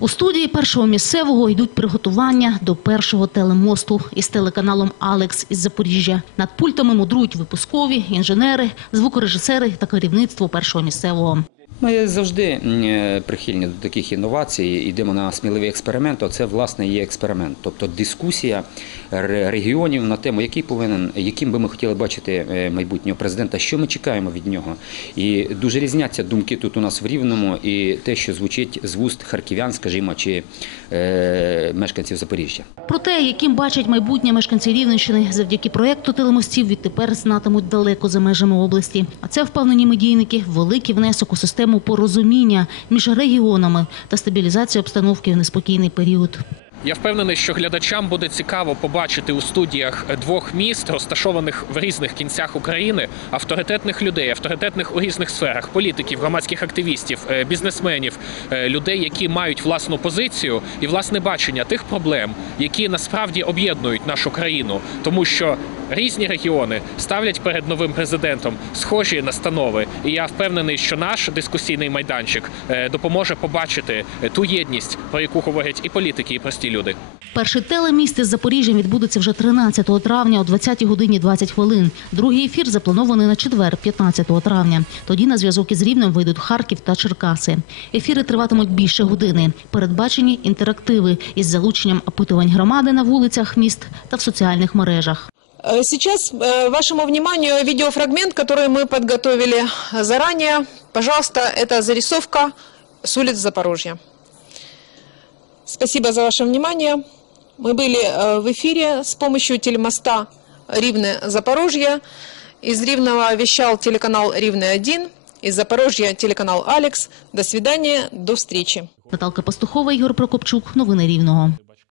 У студії першого місцевого йдуть приготування до першого телемосту із телеканалом Алекс із Запоріжжя. Над пультами мудрують випускові, інженери, звукорежисери та керівництво першого місцевого. Ми завжди е, прихильні до таких інновацій, йдемо на сміливий експеримент, а це власне є експеримент. Тобто дискусія регіонів на тему, який повинен, яким би ми хотіли бачити е, майбутнього президента, що ми чекаємо від нього. І дуже різняться думки тут у нас в Рівному і те, що звучить з вуст харків'ян, скажімо, чи е, мешканців Запоріжжя. Про те, яким бачать майбутнє мешканці Рівненщини завдяки проєкту телемостів, відтепер знатимуть далеко за межами області. А це, впевнені медійники, великий внесок у систему порозуміння між регіонами та стабілізацію обстановки в неспокійний період. Я впевнений, що глядачам буде цікаво побачити у студіях двох міст, розташованих в різних кінцях України, авторитетних людей, авторитетних у різних сферах, політиків, громадських активістів, е, бізнесменів, е, людей, які мають власну позицію і власне бачення тих проблем, які насправді об'єднують нашу країну, тому що різні регіони ставлять перед новим президентом схожі настанови. І я впевнений, що наш дискусійний майданчик е, допоможе побачити ту єдність, про яку говорять і політики, і прості люди Перший телеміст із Запоріжжям відбудеться вже 13 травня о 20 годині 20 хвилин. Другий ефір запланований на четвер, 15 травня. Тоді на зв'язок із Рівнем вийдуть Харків та Черкаси. Ефіри триватимуть більше години. Передбачені інтерактиви із залученням опитувань громади на вулицях міст та в соціальних мережах. Э, Сейчас э, вашему вниманию видеофрагмент, который мы подготовили заранее. Пожалуйста, это зарисовка с улиц Запорожья. Спасибо за ваше внимание. Мы были э, в эфире с помощью телемоста Ривны-Запорожье. Из Ривного вещал телеканал Ривны-1, из Запорожья телеканал Алекс. До свидания, до встречи. Наталка Пастухова, Ігор Прокопчук. Новини Рівного.